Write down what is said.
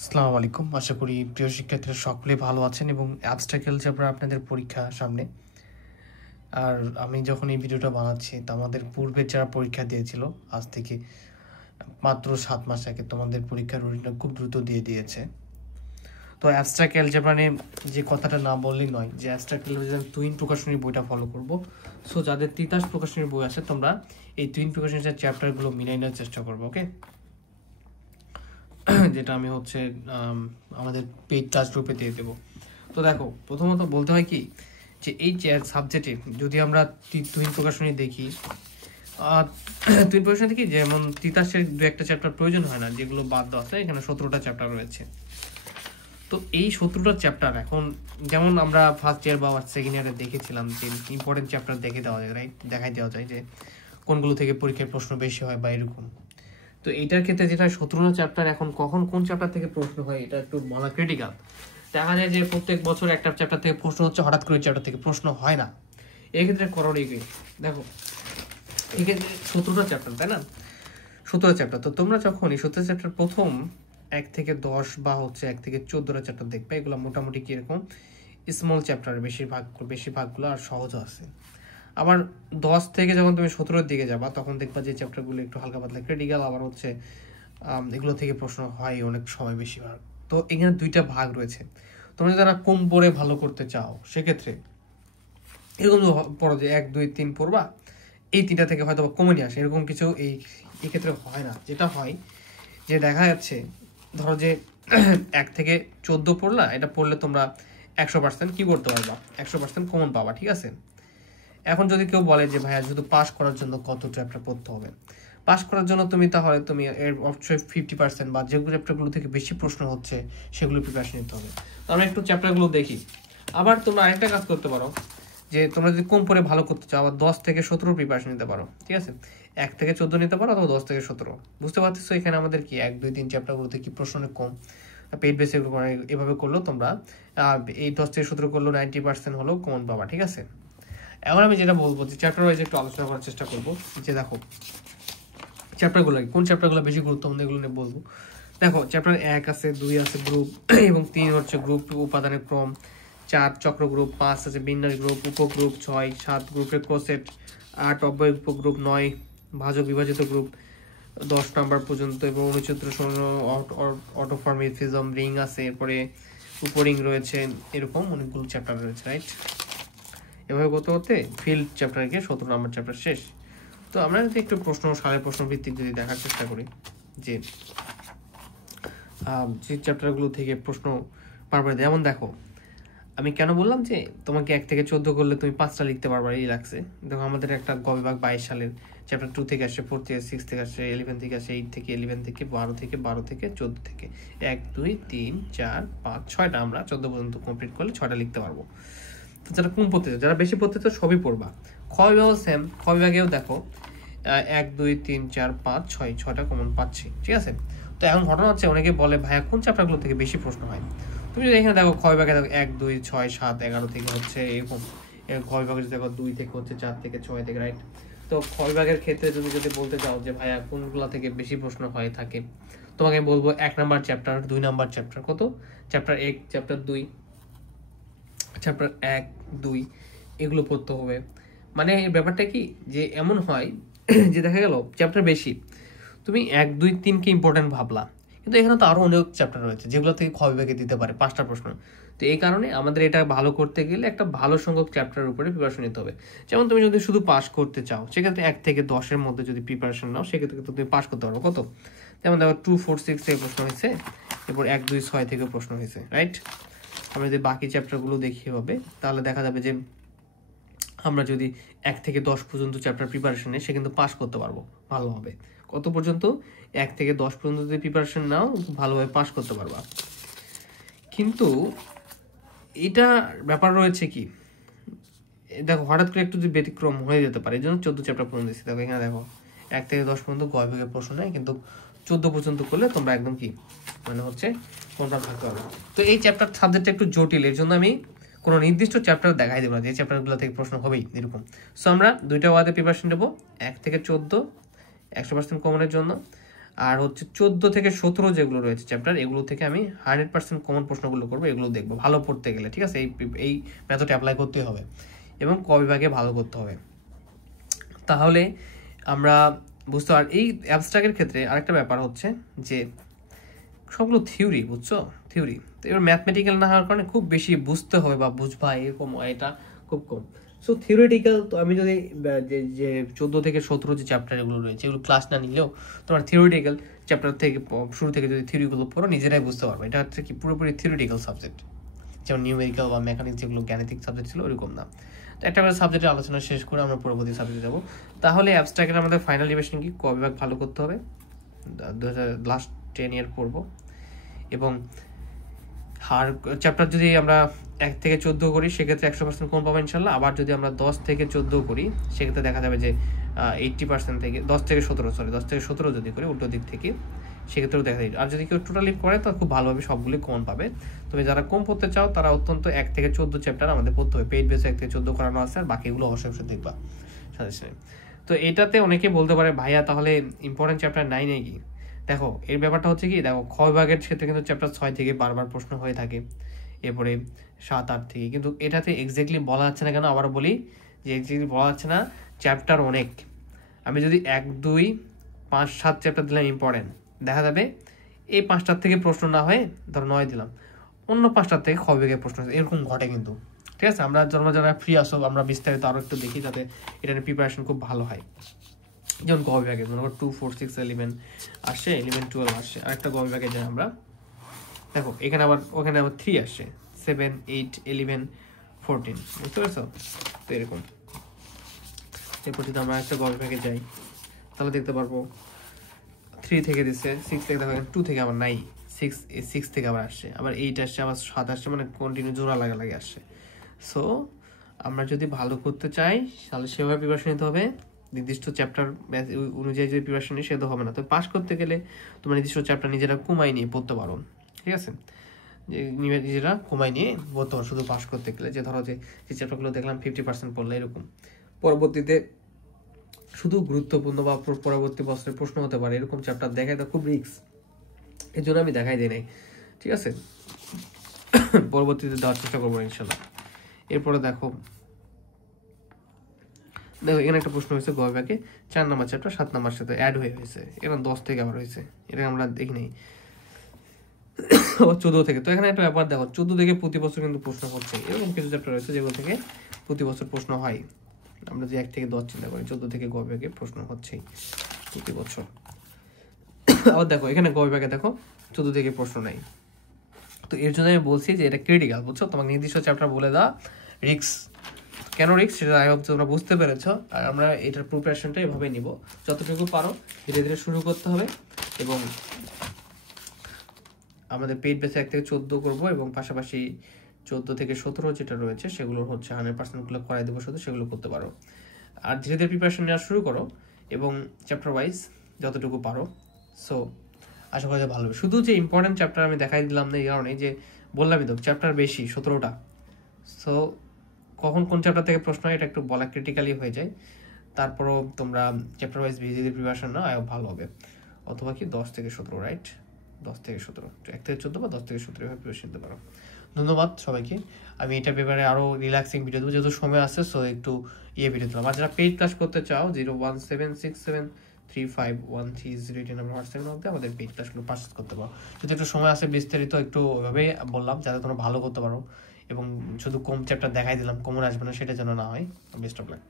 আসসালামু আলাইকুম। আশা করি প্রিয় শিক্ষার্থীরা সকলে ভালো আছেন এবং অ্যাবস্ট্রাক্ট অ্যালজেব্রা আপনাদের পরীক্ষা সামনে। আর আমি যখন এই ভিডিওটা বানাচ্ছি তা আমাদের পূর্বে যারা পরীক্ষা দিয়েছিল আজ থেকে মাত্র 7 মাস আগে তোমাদের পরীক্ষার রুটিনটা খুব দ্রুত দিয়ে দিয়েছে। তো অ্যাবস্ট্রাক্ট অ্যালজেব্রা নিয়ে যে কথাটা না বললেই নয় যে অ্যাবস্ট্রাক্ট অ্যালজেব্রা তুইন প্রকাশনীর বইটা ফলো করব। সো যাদের তিতাস প্রকাশনীর বই আছে তোমরা এই তুইন প্রকাশনীর চ্যাপ্টারগুলো মিলাই নেওয়ার চেষ্টা করবো, ওকে? যেটা আমি হচ্ছে আমাদের পেইড ক্লাস গ্রুপে দিয়ে দেবো। তো দেখো, প্রথমত বলতে হয় কি যে এই সাবজেক্টে যদি আমরা তুহিন প্রকাশনী দেখি, তুহিন প্রকাশনী দেখি যেমন তিতাসের দু একটা চ্যাপ্টার প্রয়োজন হয় না, যেগুলো বাদ দেওয়া আছে। এখানে 17টা চ্যাপ্টার রয়েছে। তো এই 17টা চ্যাপ্টার এখন যেমন আমরা ফার্স্ট ইয়ার বা সেকেন্ড ইয়ারে দেখেছিলাম যে ইম্পর্টেন্ট চ্যাপ্টার দেখে দেওয়া যায়, রাইট? দেখাই দেওয়া যায় যে কোনগুলো থেকে পরীক্ষায় প্রশ্ন বেশি হয় বা এরকম। তো এইটার ক্ষেত্রে যেটা 17টা চ্যাপ্টার, এখন কখন কোন চ্যাপ্টার থেকে প্রশ্ন হয় এটা একটু বলা ক্রিটিক্যাল। দেখা যায় যে প্রত্যেক বছর একটা চ্যাপ্টার থেকে প্রশ্ন হচ্ছে, হঠাৎ করে চ্যাপ্টার থেকে প্রশ্ন হয় না। এক্ষেত্রে করণীয় কি? দেখো, এক্ষেত্রে 17টা চ্যাপ্টার, তাই না? 17টা চ্যাপ্টার। তো তোমরা যখন এই 17 চ্যাপ্টার প্রথম 1 থেকে 10 বা হচ্ছে 1 থেকে 14টা চ্যাপ্টার দেখবে, এগুলো মোটামুটি কিরকম স্মল চ্যাপ্টার, বেশিরভাগগুলো আর সহজ আছে। আবার 10 থেকে যখন তুমি 17-এর দিকে যাবা তখন দেখবা যে চ্যাপ্টারগুলো একটু হালকা পাতলা ক্রিটিক্যাল, আবার হচ্ছে এগুলো থেকে প্রশ্ন হয় অনেক সময় বেশিরভাগ। তো এখানে দুইটা ভাগ রয়েছে। তোমরা যারা কম পড়ে ভালো করতে চাও সেক্ষেত্রে এরকম পড়ো যে 1, 2, 3 পড়বা, এই 3টা থেকে হয়তো কমে নিয়ে আসে, এরকম কিছু এই ক্ষেত্রে হয় না। যেটা হয় যে দেখা যাচ্ছে ধরো যে 1 থেকে 14 পড়লা, এটা পড়লে তোমরা 100% কি করতে পারবা, 100% কমন পাবা, ঠিক আছে? এখন যদি কেউ বলে যে ভাইয়া শুধু পাস করার জন্য কত চ্যাপ্টার পড়তে হবে, পাস করার জন্য তাহলে তুমি এর অবশ্যই 50% বা যেগুলো চ্যাপ্টারগুলো থেকে বেশি প্রশ্ন হচ্ছে সেগুলো প্রিপারেশন নিতে হবে। তো আমরা একটু চ্যাপ্টারগুলো দেখি। আবার তোমরা আরেকটা কাজ করতে পারো যে তোমরা যদি কম পড়ে ভালো করতে চাও, আবার 10 থেকে 17 প্রিপারেশন নিতে পারো, ঠিক আছে? 1 থেকে 14 নিতে পারো অথবা 10 থেকে 17। বুঝতে পারতেছো এখানে আমাদের কি 1, 2, 3 চ্যাপ্টারগুলোতে কি প্রশ্ন কম, পেইড বেসে এভাবে করলেও তোমরা এই 10 থেকে 17 করলেও 90% হলেও কমন পাবা, ঠিক আছে? এখন আমি যেটা বলবো যে চ্যাপ্টার ওয়াইজ একটু আলোচনা করার চেষ্টা করবো। যে দেখো চ্যাপ্টারগুলো কোন চ্যাপ্টারগুলো বেশি গুরুত্বপূর্ণ এগুলো নিয়ে বলবো। দেখো, চ্যাপ্টার 1 আছে, 2 আছে গ্রুপ, এবং 3 হচ্ছে গ্রুপ উপাদানের ক্রম, 4 চক্র গ্রুপ, 5 আছে বিন্যাস গ্রুপ, উপগ্রুপ, 6 7 গ্রুপের ক্রোসেট, 8 অব্যয় উপগ্রুপ, 9 ভাজক বিভাজিত গ্রুপ 10 নাম্বার পর্যন্ত, এবং 19 অটোফর্মিফিজম, রিং আছে, এরপরে উপরিং রয়েছে, এরকম অনেকগুলো চ্যাপ্টার রয়েছে, রাইট? এভাবে করতে করতে ফিল্ড চ্যাপ্টারকে 17 নম্বর চ্যাপ্টার শেষ। তো আমরা যদি একটু সালের প্রশ্ন ভিত্তিক যদি দেখার চেষ্টা করি যে চ্যাপ্টারগুলো থেকে প্রশ্ন পারবে, যেমন দেখো আমি কেন বললাম যে তোমাকে 1 থেকে 14 করলে তুমি 5টা লিখতে পারবে, এই লাগছে। দেখো আমাদের একটা গ বিভাগ 22 সালের চ্যাপ্টার 2 থেকে আসে, 4 থেকে 6 থেকে আসে, 11 থেকে আসে, 8 থেকে 11 থেকে 12 থেকে 14 থেকে 1 2 3 4 5 6টা আমরা 14 পর্যন্ত কমপ্লিট করলে 6টা লিখতে পারবো। তো যারা কম পড়তে চাও, যারা বেশি পড়তে চাও সবই পড়বা। খ বিভাগও সেম, খ বিভাগেও দেখো 1 2 3 4 5 6টা কমন পাচ্ছি, ঠিক আছে? তো এখন ঘটনা হচ্ছে অনেকে বলে ভাইয়া কোন চ্যাপ্টারগুলো থেকে বেশি প্রশ্ন হয়। তুমি যদি এখানে দেখো খ বিভাগে দেখো 1 2 6 7 11 থেকে হচ্ছে এরকম, খ বিভাগে দেখো 2 থেকে হচ্ছে 4 থেকে 6 থেকে, রাইট? তো খ বিভাগের ক্ষেত্রে তুমি যদি বলতে চাও যে ভাইয়া কোনগুলো থেকে বেশি প্রশ্ন হয়ে থাকে, তোমাকে বলবো 1 নাম্বার চ্যাপ্টার, 2 নাম্বার চ্যাপ্টার, কত চ্যাপ্টার 1 চ্যাপ্টার 2 চ্যাপ্টার 1 2 এগুলো পড়তে হবে। মানে এই ব্যাপারটা কি যে এমন হয় যে দেখা গেল চ্যাপ্টার বেশি, তুমি 1 2 3কে ইম্পর্টেন্ট ভাবলা, কিন্তু এখানে তো আরো অনেক চ্যাপ্টার রয়েছে যেগুলো থেকে খ বিভাগে দিতে পারে 5টা প্রশ্ন। তো এই কারণে আমাদের এটা ভালো করতে গেলে একটা ভালো সংখ্যক চ্যাপ্টারের উপরে প্রিপারেশন নিতে হবে। যেমন তুমি যদি শুধু পাস করতে চাও সেক্ষেত্রে 1 থেকে 10-এর মধ্যে যদি প্রিপারেশন নাও সেক্ষেত্রে তুমি পাস করতে পারো। কত? যেমন দেখো 2 4 6 থেকে প্রশ্ন হয়েছে, এরপর 1 2 6 থেকে প্রশ্ন হয়েছে, রাইট? আমরা যদি বাকি চ্যাপ্টারগুলো দেখি হবে তাহলে দেখা যাবে যে আমরা যদি 1 থেকে 10 পর্যন্ত চ্যাপ্টার প্রিপারেশন নেই সে কিন্তু পাস করতে পারবো ভালোভাবে। কত পর্যন্ত? 1 থেকে 10 পর্যন্ত যদি প্রিপারেশন নাও ভালোভাবে পাস করতে পারবা। কিন্তু এটা ব্যাপার রয়েছে কি, দেখো হঠাৎ করে একটু যদি ব্যতিক্রম হয়ে যেতে পারে, এই জন্য 14 চ্যাপ্টার পর্যন্ত দিচ্ছি। দেখো এখানে দেখো 1 থেকে 10 পর্যন্ত গ বিভাগের প্রশ্ন নেয়, কিন্তু 14 পর্যন্ত করলে তোমরা একদম কি মানে হচ্ছে কোনটা থাকতে পারবে। তো এই চ্যাপ্টার সাবজেক্টটা একটু জটিল, এর জন্য আমি কোনো নির্দিষ্ট চ্যাপ্টার দেখাই দেবো না, যে চ্যাপ্টারগুলো থেকে প্রশ্ন হবেই এরকম। সো আমরা দুইটা ওয়ার্ডে প্রিপারেশন নেবো, 1 থেকে 14 100% কমনের জন্য, আর হচ্ছে 14 থেকে 17 যেগুলো রয়েছে চ্যাপ্টার, এগুলো থেকে আমি 100% কমন প্রশ্নগুলো করবো, এগুলো দেখবো ভালো পড়তে গেলে, ঠিক আছে? এই মেথড অ্যাপ্লাই করতে হবে এবং ক বিভাগে ভালো করতে হবে, তাহলে আমরা বুঝতে। আর এই অ্যাবস্ট্রাক্টের ক্ষেত্রে আরেকটা ব্যাপার হচ্ছে যে সবগুলো থিওরি, বুঝছো, থিওরি। তো এবার ম্যাথমেটিক্যাল না হওয়ার কারণে খুব বেশি বুঝতে হবে বা বুঝবা এরকম এটা খুব কম। সো থিওরিটিক্যাল, তো আমি যদি যে 14 থেকে 17 যে চ্যাপ্টার এগুলো রয়েছে এগুলো ক্লাস না নিলেও তোমার থিওরিটিক্যাল চ্যাপ্টার থেকে শুরু থেকে যদি থিওরিগুলো পড়ো নিজেরাই বুঝতে পারবে। এটা হচ্ছে কি পুরোপুরি থিওরিটিক্যাল সাবজেক্ট, যেমন নিউমেরিক্যাল বা মেকানিক্স যেগুলো গাণিতিক সাবজেক্ট ছিল ওরকম না। তো একটা করে সাবজেক্টের আলোচনা শেষ করে আমরা পরবর্তী সাবজেক্টে যাবো। তাহলে অ্যাবস্ট্রাক্টের আমাদের ফাইনাল ডিভিশন কি, ক বিভাগ ভালো করতে হবে, লাস্ট 10 ইয়ার পড়বো। এবং আর চ্যাপ্টার যদি আমরা 1 থেকে 14 করি সেক্ষেত্রে 100% কম পাবো ইনশাল্লাহ। আবার যদি আমরা 10 থেকে 14 করি সেক্ষেত্রে দেখা যাবে যে 80% থেকে 10 থেকে 17 যদি করি উল্টো দিক থেকে সেক্ষেত্রেও দেখা যায়। আর যদি কেউ টোটালি করে তো খুব ভালোভাবে সবগুলি কমন পাবে। তবে যারা কম পড়তে চাও তারা অত্যন্ত 1 থেকে 14 চ্যাপ্টার আমাদের পড়তে হবে, পেইড বেসে 1 থেকে 14 করানো আছে, আর বাকিগুলো অবশ্যই দেখবা সাজেশনে। তো এটাতে অনেকে বলতে পারে ভাইয়া তাহলে ইম্পর্টেন্ট চ্যাপ্টার নাই নাকি? দেখো এর ব্যাপারটা হচ্ছে কি, দেখো খ বিভাগের ক্ষেত্রে কিন্তু চ্যাপ্টার 6 থেকে বারবার প্রশ্ন হয়ে থাকে, এরপরে 7, 8 থেকে, কিন্তু এটাতে এক্স্যাক্টলি বলা যাচ্ছে না। কেন আবার বলি যে এক্স্যাক্টলি বলা যাচ্ছে না, চ্যাপ্টার অনেক। আমি যদি 1, 2, 5, 7 চ্যাপ্টার দিলাম ইম্পর্টেন্ট, দেখা যাবে এই 5টার থেকে প্রশ্ন না হয়ে ধরো 9 দিলাম, অন্য 5টার থেকে খ বিভাগের প্রশ্ন, এরকম ঘটে কিন্তু, ঠিক আছে? আমরা যারা ফ্রি আসো আমরা বিস্তারিত আরও একটু দেখি যাতে এটা নিয়ে প্রিপারেশন খুব ভালো হয়। যেমন গ বিভাগে মনে করো 2, 4, 6, 11 আসে, 11, 12 আসে। আরেকটা গ বিভাগে যাই আমরা, দেখো এখানে আবার 3 আসে, 7, 8, 11, 14, বুঝতে পারছো? তো এরকম। এরপর যদি আমরা একটা গ বিভাগে যাই তাহলে দেখতে পারবো 3 থেকে দিচ্ছে, 6 থেকে দেখো 2 থেকে আবার নাই, 6 থেকে আবার আসছে, আবার 8 আসছে, আবার 7 আসছে, মানে কন্টিনিউ জোড়া লাগে আসছে। সো আমরা যদি ভালো করতে চাই তাহলে সেভাবে প্রিপারেশন নিতে হবে, নির্দিষ্ট চ্যাপ্টার অনুযায়ী যদি প্রিপারেশন নিই সেটা হবে না। তো পাস করতে গেলে তোমরা নির্দিষ্ট চ্যাপ্টার নিজেরা কমাই নিয়ে পড়তে পারো, ঠিক আছে? যে নিজেরা কমাই নিয়ে পড়তে পারো শুধু পাস করতে গেলে। যে ধরো যে চ্যাপ্টারগুলো দেখলাম 50% পড়লে এরকম, পরবর্তীতে শুধু গুরুত্বপূর্ণ বা পরবর্তী বছরের প্রশ্ন হতে পারে এরকম চ্যাপ্টার দেখাই, তো খুব রিস্ক, এর জন্য আমি দেখাই দিই নাই, ঠিক আছে? পরবর্তীতে দেওয়ার চেষ্টা করবো ইনশাল্লাহ। এরপরে দেখো এখানে একটা প্রশ্ন হয়েছে গ বিভাগে 4 নম্বর চ্যাপ্টার 7 নম্বর সাথে অ্যাড হয়েছে, এখানে 10 থেকে আবার হয়েছে, এটা আমরা দেখি নাই 14 থেকে। তো এখানে একটা ব্যাপার দেখো 14 থেকে প্রতি বছর কিন্তু প্রশ্ন হচ্ছে, এরকম কিছু চ্যাপ্টার রয়েছে যেগুলো থেকে প্রতি বছর প্রশ্ন হয়। আমরা যে 1 থেকে 10 চিন্তা করি, 14 থেকে গ বিভাগে প্রশ্ন হচ্ছেই প্রতি বছর। আবার দেখো এখানে গ বিভাগে দেখো 14 থেকে প্রশ্ন নাই। তো এর জন্য আমি বলছি যে এটা ক্রিটিক্যাল, বুঝছো? তোমাকে নির্দিষ্ট চ্যাপ্টার বলে দেওয়া রিস্ক। কেন রিস্ক সেটা আই হোপ তোমরা বুঝতে পেরেছো। আর আমরা এটার প্রিপারেশনটা এভাবে নিব, যতটুকু পারো ধীরে ধীরে শুরু করতে হবে, এবং আমাদের পেইড বেসে 1 থেকে 14 করবো, এবং পাশাপাশি 14 থেকে 17 যেটা রয়েছে সেগুলো হচ্ছে 100% গুলো করাই দেবো, শুধু সেগুলো করতে পারো। আর ধীরে ধীরে প্রিপারেশন নেওয়া শুরু করো, এবং চ্যাপ্টার ওয়াইজ যতটুকু পারো। সো আশা করা যায় ভালো হবে। শুধু যে ইম্পর্টেন্ট চ্যাপ্টার আমি দেখাই দিলাম না এই কারণে যে বললামই তো চ্যাপ্টার বেশি 17টা। সো কখন কোন চ্যাপ্টার থেকে প্রশ্ন হয় এটা একটু বলা ক্রিটিক্যালি হয়ে যায়। তারপরও তোমরা চ্যাপ্টার ওয়াইজ যদি প্রিপারেশন নাও ভালো হবে। অথবা কি 10 থেকে 17, রাইট? 10 থেকে 17, 1 থেকে 14 বা 10 থেকে 17 এভাবে প্রিপারেশন নিতে পারো। ধন্যবাদ সবাইকে। আমি এটা ব্যাপারে আরও রিল্যাক্সিং ভিডিও দেবো যেহেতু সময় আছে, সো একটু ভিডিও দিলাম। আর যারা পেইড ক্লাস করতে চাও 01767351308 নাম্বার হোয়াটসঅ্যাপের মধ্যে আমাদের পেইড ক্লাসগুলো পারচেজ করতে পারো। যদি একটু সময় আছে বিস্তারিত একটু ওইভাবে বললাম যাতে তোমরা ভালো করতে পারো, এবং শুধু কম চ্যাপ্টার দেখাই দিলাম, কমন আসবে না সেটা যেন না হয়। Best of luck.